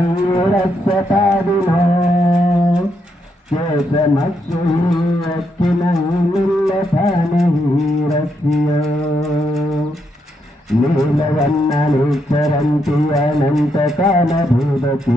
అంగురస్వపాదినో కేశమక్షుయక్కిన నిల్లపానవీరస్యో నీలవన్న నీచరంతి అనంతకాల భూదతి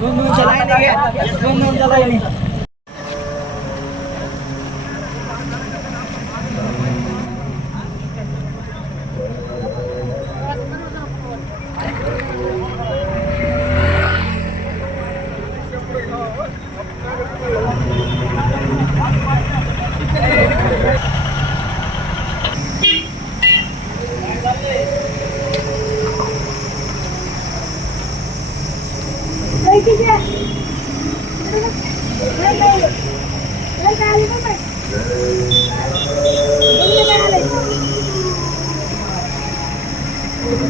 दोन दोन चला. दोन दोन चला.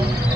हा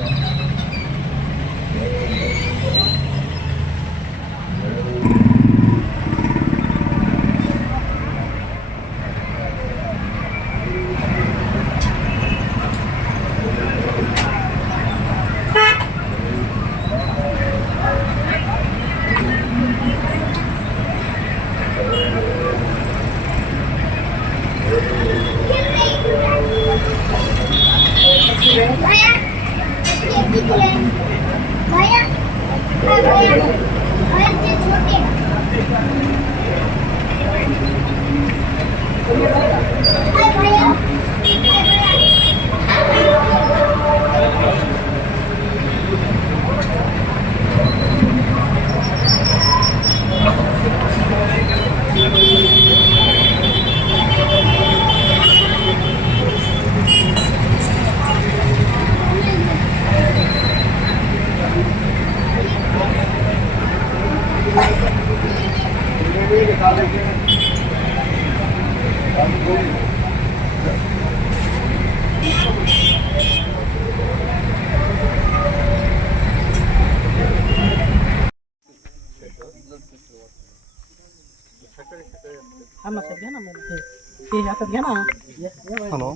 हॅलो.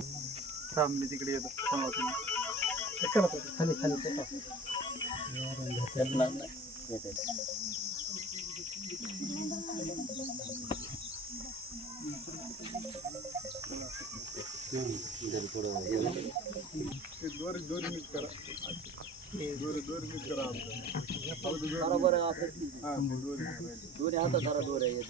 थांब मी तिकडे येतो. थांबा खाली खाली बसा. ते. दोर दोर करा दोर दोर मीच करा बरोबर असं हां. दोर दोर दोन्ही हातात धरा. दोर आहे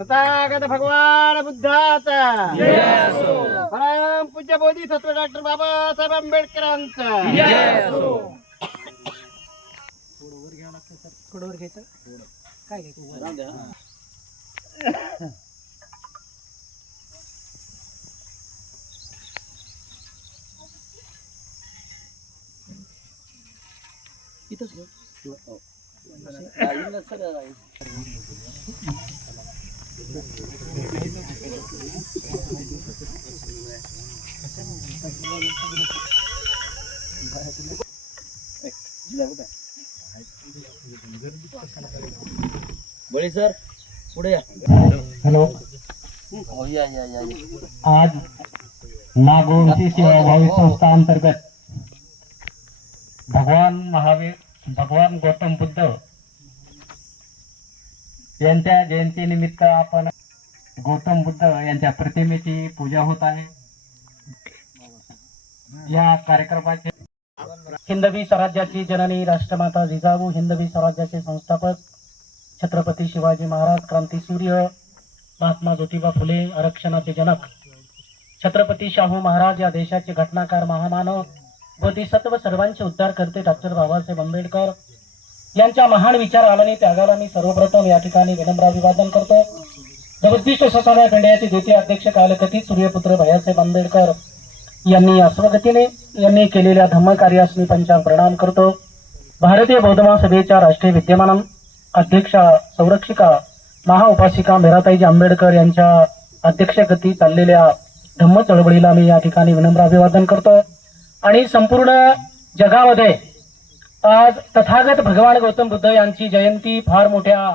तथागत भगवान बुद्धाचा. परम पूज्य बोधी तत्व डॉक्टर बाबासाहेब आंबेडकरांचा. थोडं वर घ्यावं लागतं सर. थोडं वर घ्यायचं? काय घ्यायचं? बळी सर पुढे या हॅलो या या या. आज सेवाभावी संस्था अंतर्गत भगवान महावीर भगवान गौतम बुद्ध यांच्या जयंतीनिमित्त आपण गौतम बुद्ध यांच्या प्रतिमेची पूजा होत आहे. या कार्यक्रमाचे हिंदवी स्वराज्याची जननी राष्ट्रमाता जिजाऊ हिंदवी स्वराज्याचे संस्थापक छत्रपती शिवाजी महाराज क्रांतीसूर्य महात्मा ज्योतिबा फुले आरक्षणाचे जनक छत्रपती शाहू महाराज या देशाचे घटनाकार महामानव बोधिसत्व सर्वांचे उद्धार करते डॉक्टर बाबासाहेब आंबेडकर. यांच्या महान विचार आणि त्यागाला मी सर्वप्रथम या ठिकाणी विनम्र अभिवादन करतो. जगदीश स्वसामाय इंडियाचे द्वितीय अध्यक्ष कालकथित सूर्यपुत्र भैयासाहेब आंबेडकर यांनी अस्वगतीने यांनी केलेल्या धम्मकार्यास मी पंचांग प्रणाम करतो. भारतीय बौद्ध सभेच्या राष्ट्रीय विद्यमान अध्यक्षा संरक्षिका महाउपासिका मेराताईजी आंबेडकर यांच्या अध्यक्षगती चाललेल्या धम्म चळवळीला मी या ठिकाणी विनम्र अभिवादन करतो. आणि संपूर्ण जगामध्ये आज तथागत भगवान गौतम बुद्ध यांची जयंती फार मोठ्या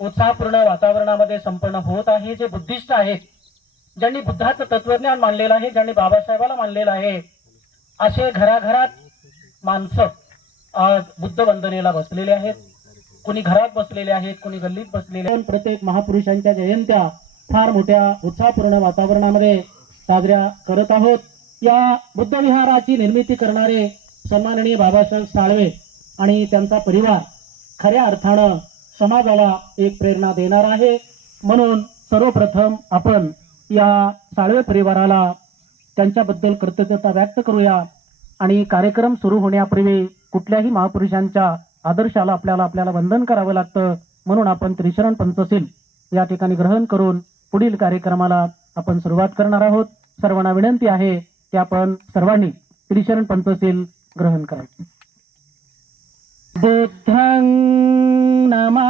उत्साहपूर्ण वातावरणामध्ये संपन्न होत आहे. जे बुद्धिस्ट आहेत ज्यांनी बुद्धाचं तत्वज्ञान मानलेलं आहे ज्यांनी बाबासाहेबाला मानलेलं आहे असे घराघरात माणसं आज बुद्ध वंदनेला बसलेले आहेत. कोणी घरात बसलेले आहेत कोणी गल्लीत बसलेले आहेत. प्रत्येक महापुरुषांच्या जयंत्या फार मोठ्या उत्साहपूर्ण वातावरणामध्ये साजऱ्या करत आहोत. या बुद्ध विहाराची निर्मिती करणारे सन्माननीय बाबासाहेब साळवे आणि त्यांचा परिवार खऱ्या अर्थानं समाजाला एक प्रेरणा देणार आहे. म्हणून सर्वप्रथम आपण या साळवे परिवाराला त्यांच्याबद्दल कृतज्ञता व्यक्त करूया आणि कार्यक्रम सुरू होण्यापूर्वी कुठल्याही महापुरुषांच्या आदर्शाला आपल्याला आपल्याला वंदन करावं लागतं म्हणून आपण त्रिशरण पंचशील या ठिकाणी ग्रहण करून पुढील कार्यक्रमाला आपण सुरुवात करणार आहोत. सर्वांना विनंती आहे की आपण सर्वांनी त्रिशरण पंचशील ग्रहण करायचे. बुद्धं नमामि.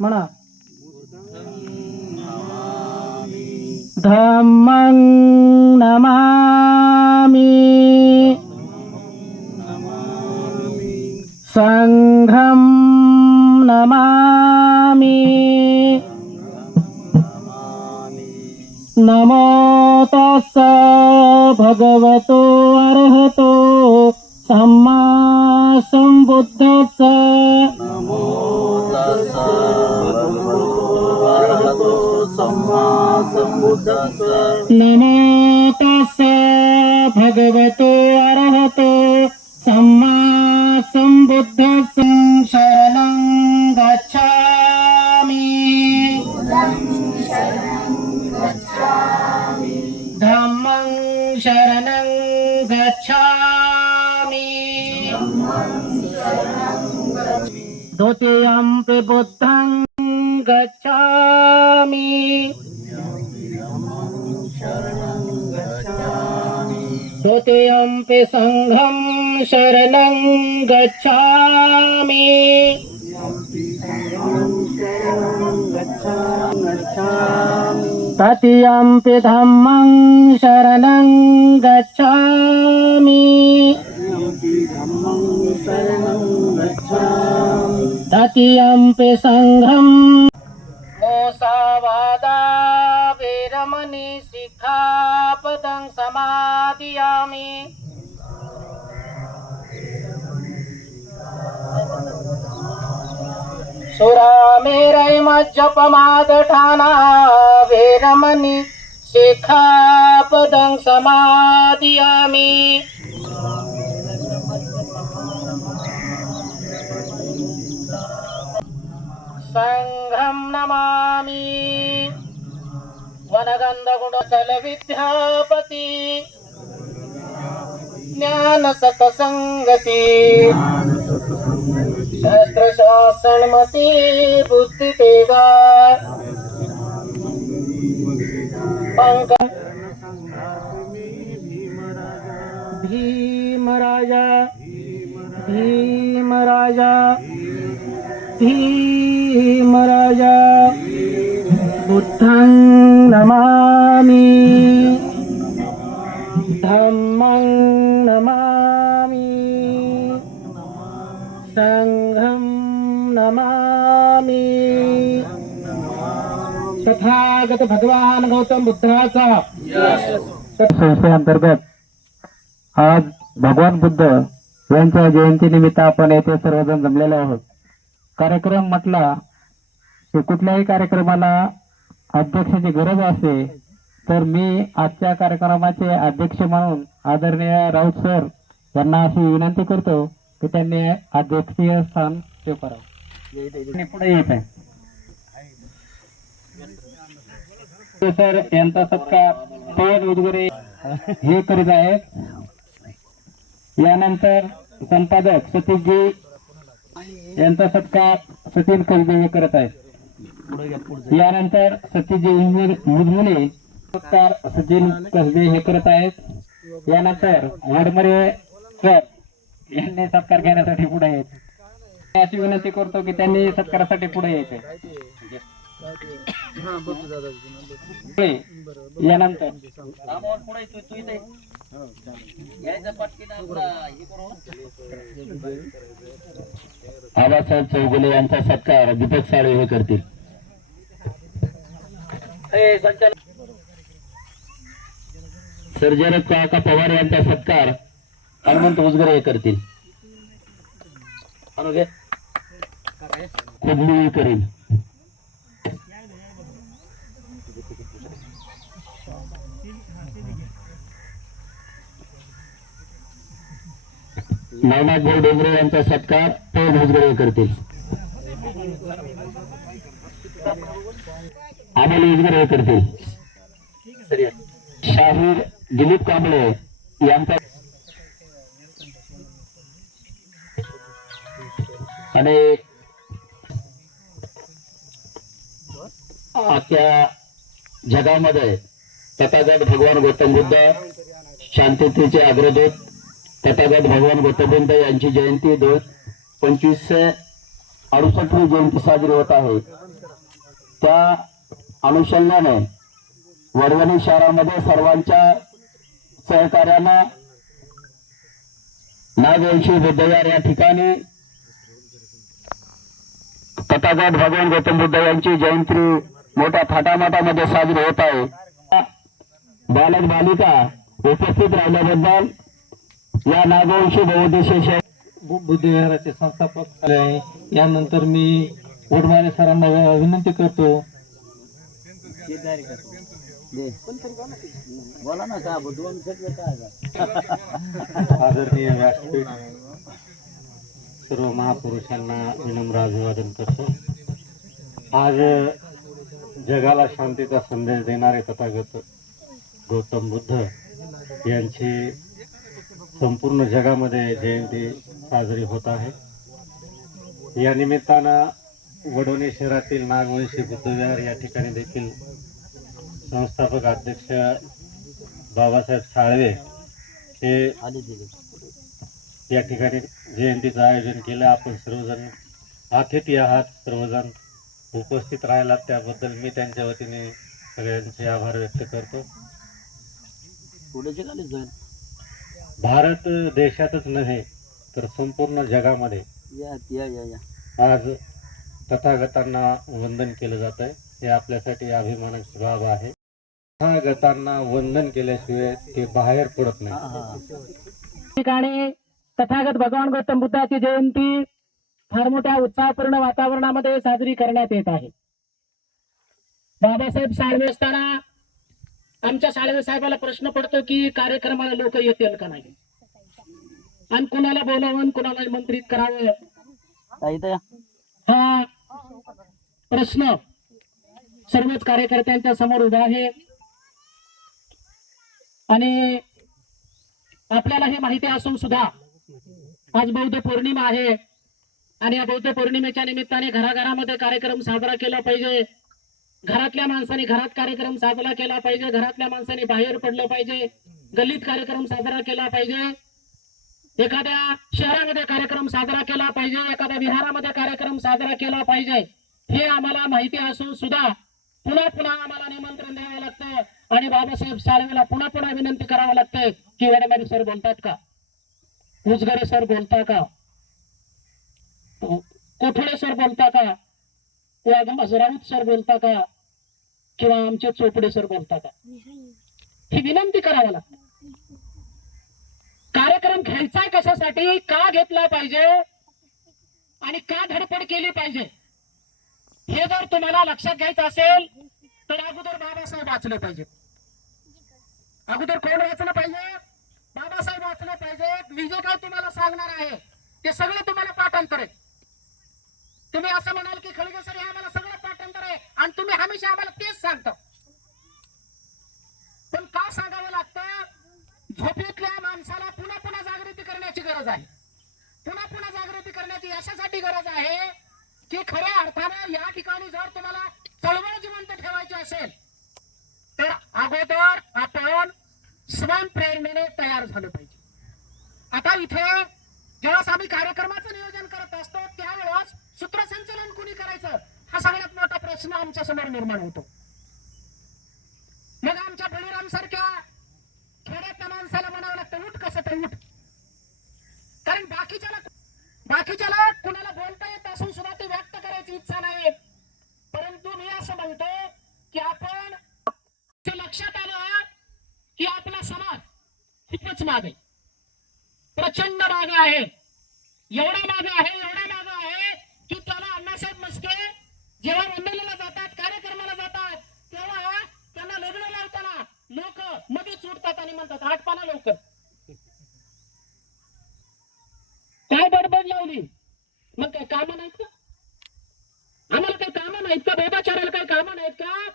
म्हणा. धम्मं भगवतो अर्हतो सम्मा संबुद्धस नमो तस भगवतो अर्हतो सम्मा सम्बुद्धस्स शरणं गच्छामि। शरणं गच्छामि। द्वितीयं प्रबुद्धं गच्छामि। द्वितीयं सङ्घं शरणं गच्छामि। तृतीयं धम्मं शरणं गच्छामि। तृतीयं सङ्घम्। मोसावादा विरमणि शिखापदं समादियामि। सुरामेरैमज्जपमादठाना वीरमणि शिखापदं समादयामि सङ्घं नमामि। वनगन्धगुणचलविद्यापति। ज्ञानसतसङ्गति शस्त्रशासनमती बुद्धितेजा। भीमराजा भीमराजा भीमराजा बुद्धं नमामि। धम्मं नमामि। सङ्घं नमामि। तथागत भगवान गौतम बुद्धाचा. संस्थेअंतर्गत आज भगवान बुद्ध यांच्या जयंतीनिमित्त आपण येथे सर्वजण जमलेलो आहोत. कार्यक्रम म्हटला की कुठल्याही कार्यक्रमाला अध्यक्षाची गरज असते तर मी आजच्या कार्यक्रमाचे अध्यक्ष म्हणून आदरणीय राऊत सर यांना अशी विनंती करतो की त्यांनी अध्यक्षीय स्थान स्वीकारावं पुढे येत आहे. सर यांचा सत्कार पेड वगैरे हे करीत आहेत. यानंतर संपादक सतीशजी यांचा सत्कार सचिन कसबे हे करत आहेत. यानंतर सतीशजी मुजमुने सत्कार सचिन कसबे हे करत आहेत. यानंतर वडमरे सर यांनी सत्कार घेण्यासाठी पुढे यायचे अशी विनंती करतो की त्यांनी सत्कारासाठी पुढे यायचे. यानंतर. पटकीनं आपला हे चौगुले यांचा सत्कार दीपक साळे हे करतील. सर्जनक काका पवार यांचा सत्कार हनुमंत उजगरे हे करतील. खुबली करील. नवनाथ भाऊ डोंगरे यांचा सत्कार ते उजगरे करतील. अमोल उजगरे करतील. शाहीर दिलीप कांबळे यांचा आणि आख्या जगामध्ये तथागत भगवान गौतम बुद्ध शांततेचे अग्रदूत तथागत भगवान गौतम यांची जयंती दोन पंचवीसशे अडुसष्टवी जयंती साजरी होत आहे. त्या अनुषंगाने वडवणी शहरामध्ये सर्वांच्या सहकार्यानं नागवंशी बुद्धविहार या ठिकाणी तथागत भगवान गौतम बुद्ध यांची जयंती मोठ्या थाटामाटामध्ये साजरी होत आहे. बालक बालिका उपस्थित राहिल्याबद्दल या नागवंशी बहुउद्देशीय बुद्धविहाराचे संस्थापक झाले आहे. यानंतर मी उडमारे सरांना विनंती करतो. बोला ना का दोन आदरणीय व्यासपीठ सर्व महापुरुषांना विनम्र अभिवादन करतो. आज जगाला शांतीचा संदेश देणारे तथागत गौतम बुद्ध यांची संपूर्ण जगामध्ये जयंती साजरी होत आहे. या निमित्तानं वडोणे शहरातील नागवंशी बुद्धविहार या ठिकाणी देखील संस्थापक अध्यक्ष बाबासाहेब साळवे हे या ठिकाणी जयंतीचं आयोजन केलं. आपण सर्वजण अतिथी आहात सर्वजण उपस्थित राहिलात. त्याबद्दल मी त्यांच्या वतीने सगळ्यांचे आभार व्यक्त करतो. जाईल भारत देशातच नव्हे तर संपूर्ण जगामध्ये या या या या. आज तथागतांना वंदन केलं जात आहे. हे आपल्यासाठी अभिमानाची बाब आहे. हा गटांना वंदन केल्याशिवाय ते बाहेर पडत नाही. ठिकाणी तथागत भगवान गौतम बुद्धाची जयंती फार मोठ्या उत्साहपूर्ण वातावरणामध्ये साजरी करण्यात येत आहे. बाबासाहेब साळवे असताना आमच्या साळवे साहेबाला प्रश्न पडतो की कार्यक्रमाला लोक येतील का नाही? आणि कुणाला बोलावं कुणाला निमंत्रित करावं? हा. प्रश्न. सर्वच कार्यकर्त्यांच्या समोर उभा आहे. आणि आपल्याला हे माहिती असून सुद्धा आज बौद्ध पौर्णिमा आहे. आणि या बौद्ध पौर्णिमेच्या निमित्ताने घराघरामध्ये कार्यक्रम साजरा केला पाहिजे. घरातल्या माणसाने घरात कार्यक्रम साजरा केला पाहिजे घरातल्या माणसाने बाहेर पडलं पाहिजे गल्लीत कार्यक्रम साजरा केला पाहिजे. एखाद्या शहरामध्ये कार्यक्रम साजरा केला पाहिजे एखाद्या विहारामध्ये कार्यक्रम साजरा केला पाहिजे हे आम्हाला माहिती असून सुद्धा पुन्हा पुन्हा आम्हाला निमंत्रण द्यावं लागतं आणि बाबासाहेब साळवेला पुन्हा पुन्हा विनंती करावं लागतं की वडेमारी सर बोलतात का? उजगरे सर बोलता का? कोठुळे सर बोलता का? राऊत सर बोलता का? किंवा आमचे चोपडे सर बोलता का? ही विनंती करावं लागते. कार्यक्रम घ्यायचा कशासाठी? का घेतला पाहिजे? आणि का धडपड केली पाहिजे? हे जर तुम्हाला लक्षात घ्यायचं असेल तर अगोदर बाबासाहेब वाचले पाहिजे अगोदर कोण वाचलं पाहिजे? बाबासाहेब वाचले पाहिजे मी जे काय तुम्हाला सांगणार आहे ते सगळं तुम्हाला पाठांतर आहे. तुम्ही असं म्हणाल की खळगे सर हे आम्हाला सगळं पाठांतर आहे आणि तुम्ही हमेशा आम्हाला तेच सांगता. पण का सांगावं लागतं? झोपेतल्या माणसाला पुन्हा पुन्हा जागृती करण्याची गरज आहे. पुन्हा पुन्हा जागृती करण्याची याच्यासाठी गरज आहे की खऱ्या अर्थानं या ठिकाणी जर तुम्हाला चळवळ जिवंत ठेवायची असेल तर अगोदर आपण स्वयंप्रेरणेने तयार झालं पाहिजे. आता इथे ज्यावेळेस आम्ही कार्यक्रमाचं नियोजन करत असतो त्यावेळेस सूत्रसंचलन कुणी करायचं? हा सगळ्यात मोठा प्रश्न आमच्यासमोर निर्माण होतो. मग आमच्या बळीराम सारख्या खेड्यातल्या माणसाला म्हणावं लागतं उठ कसं तर उठ. कारण बाकीच्याला बाकीच्याला कुणाला बोलता येत असून सुद्धा ते व्यक्त करायची इच्छा नाही परंतु मी असं म्हणतो की आपण लक्षात आलं की आपला समाज खूपच मागे प्रचंड मागे आहे. एवढा मागे आहे एवढा मागे आहे की त्याला अण्णासाहेब मस्के जेव्हा वंदनेला जातात कार्यक्रमाला जातात तेव्हा त्यांना लग्न लावताना लोक मध्येच उठतात आणि म्हणतात आठपाना लवकर. काय बडबड लावली? मग काय कामं नाहीत का? आम्हाला काही कामं नाहीत का? बेबाचाराला काही कामं नाहीत का?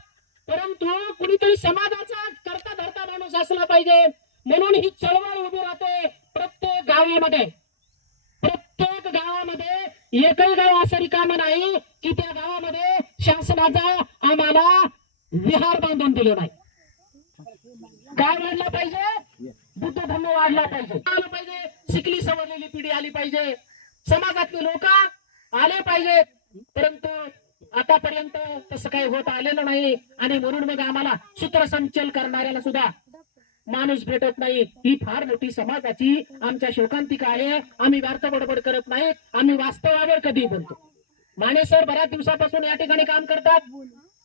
परंतु कुणीतरी समाजाचा करता धरता माणूस असला पाहिजे. म्हणून ही चळवळ उभी राहते प्रत्येक गावामध्ये. प्रत्येक गावामध्ये एकही गाव असं रिकाम नाही की त्या गावामध्ये शासनाचा आम्हाला विहार बांधून दिले नाही. काय वाढला पाहिजे? बुद्ध धर्म वाढला पाहिजे. आलं पाहिजे. शिकली सवरलेली पिढी आली पाहिजे. समाजातले लोक आले पाहिजेत परंतु आतापर्यंत तसं काही होत आलेलं नाही. आणि म्हणून मग आम्हाला सूत्रसंचल करणाऱ्याला सुद्धा माणूस भेटत नाही. ही फार मोठी समाजाची आमच्या शोकांतिका आहे. आम्ही वार्त बडबड करत नाही आम्ही वास्तवावर कधी बोलतो? माने सर बऱ्याच दिवसापासून या ठिकाणी काम करतात.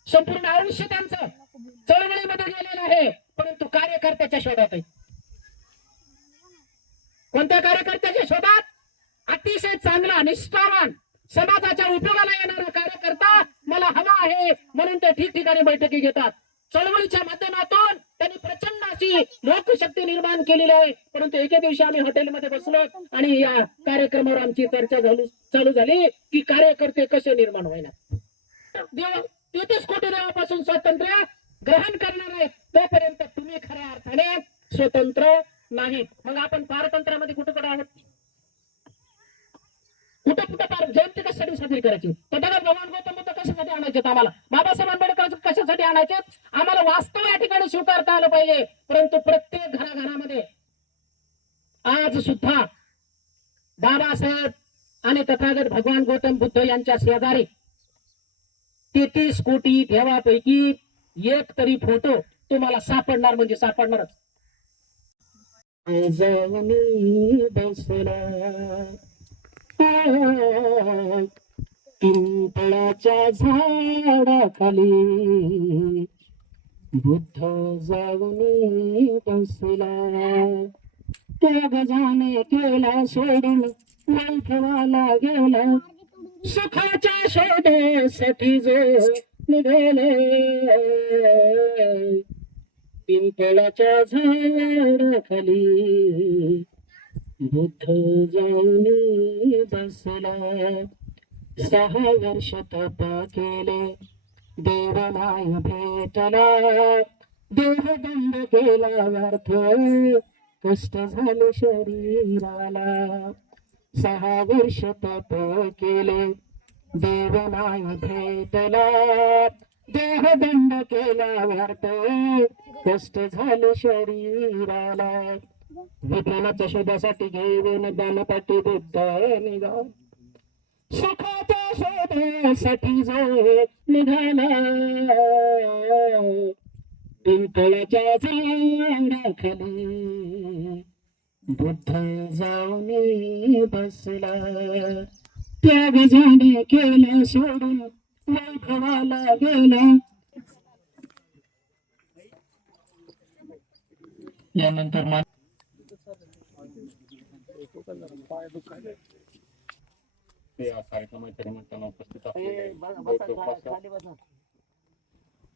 संपूर्ण आयुष्य त्यांचं चळवळीमध्ये गेलेलं आहे. परंतु कार्यकर्त्याच्या शोधात आहे कोणत्या कार्यकर्त्याच्या शोधात? अतिशय चांगला निष्ठावान समाजाच्या उपयोगाला येणारा कार्यकर्ता मला हवा आहे. म्हणून ते ठिकठिकाणी बैठकी घेतात. चळवळीच्या माध्यमातून त्यांनी प्रचंड अशी लोकशक्ती निर्माण केलेली आहे. परंतु एके दिवशी आम्ही हॉटेलमध्ये बसलो आणि या कार्यक्रमावर आमची चर्चा झाली चालू झाली की कार्यकर्ते कसे निर्माण व्हायला देव तेहतीस कोटी देवापासून स्वातंत्र्य ग्रहण करणार आहे तोपर्यंत तुम्ही खऱ्या अर्थाने स्वतंत्र नाहीत. मग आपण पारतंत्र जयंती करायची. तथागत भगवान गौतम बुद्ध कशासाठी आणायचे आम्हाला? बाबासाहेब आंबेडकर कशासाठी आणायचे? आम्हाला वास्तव या ठिकाणी स्वीकारता आलं पाहिजे. परंतु प्रत्येक घराघरामध्ये आज सुद्धा बाबासाहेब आणि तथागत भगवान गौतम बुद्ध यांच्या शेजारी तेहतीस कोटी देवापैकी एक तरी फोटो तुम्हाला सापडणार म्हणजे सापडणारच. जवनी बसला पिंपळाच्या झाडाखाली बुद्ध जाऊन बसला त्या गजाने केला सोडून वैठवाला गेला. सुखाच्या शोधासाठी जो निघाले. पिंपळाच्या झाडाखाली बुद्ध जाऊन बसला सहा वर्ष तप केले देव नाही भेटला. देहदंड केला व्यर्थ कष्ट झाले शरीराला. सहा वर्ष तप केले देव नाही भेटला. देहदंड केला व्यर्थ कष्ट झाले शरीराला. विज्ञानाच्या शोधासाठी घेऊन दानपाटी बुद्ध निघा सुखाच्या शोधासाठी जो निघाला. पिंपळाच्या झाडाखाली बुद्ध जाऊन बसला. त्या गजाने केलं सोडून वैभवाला गेला. यानंतर मान ते या कार्यक्रमाच्या निमित्तानं उपस्थित असलेले बौद्ध उपासक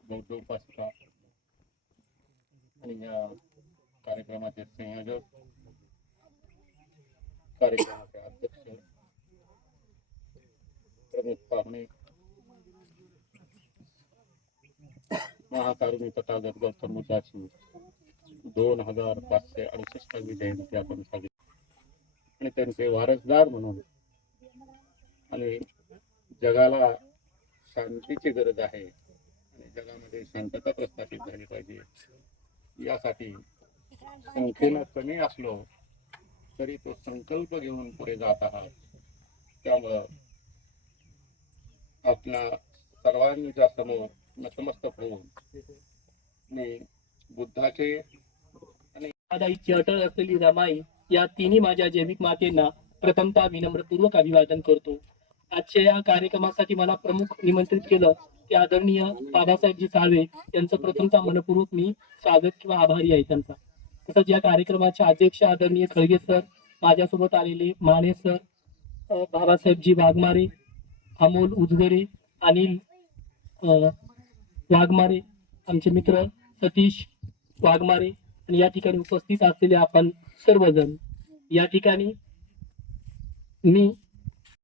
बौद्ध उपासिका आणि या कार्यक्रमाचे संयोजक। कार्यक्रमाचे अध्यक्ष प्रमुख पाहुणे। महाकारुणी तथागत गौतम बुद्धाची दोन हज़ार पाचशे अडुसष्टावी जयंती आपण साजरी आणि त्यांचे वारसदार म्हणून आणि जगाला शांतीची गरज आहे. आणि जगामध्ये शांतता प्रस्थापित झाली पाहिजे. यासाठी संख्येनं कमी असलो तरी तो संकल्प घेऊन पुढे जात आहात. त्यामुळं आपल्या सर्वांच्या समोर नतमस्तक होऊन मी बुद्धाचे दादाईची अटळ असलेली रमाई या तिन्ही माझ्या जैविक मातेंना प्रथमतः विनम्रपूर्वक अभिवादन करतो. आजच्या या कार्यक्रमासाठी मला प्रमुख निमंत्रित केलं ते आदरणीय बाबासाहेबजी साळवे यांचं प्रथमचा मनपूर्वक मी स्वागत किंवा आभारी आहे त्यांचा. तसंच या कार्यक्रमाचे अध्यक्ष आदरणीय खळगे सर माझ्यासोबत आलेले माने सर बाबासाहेबजी वाघमारे अमोल उजगरे अनिल वाघमारे आमचे मित्र सतीश वाघमारे आणि या ठिकाणी उपस्थित असलेले आपण सर्वजण. या ठिकाणी मी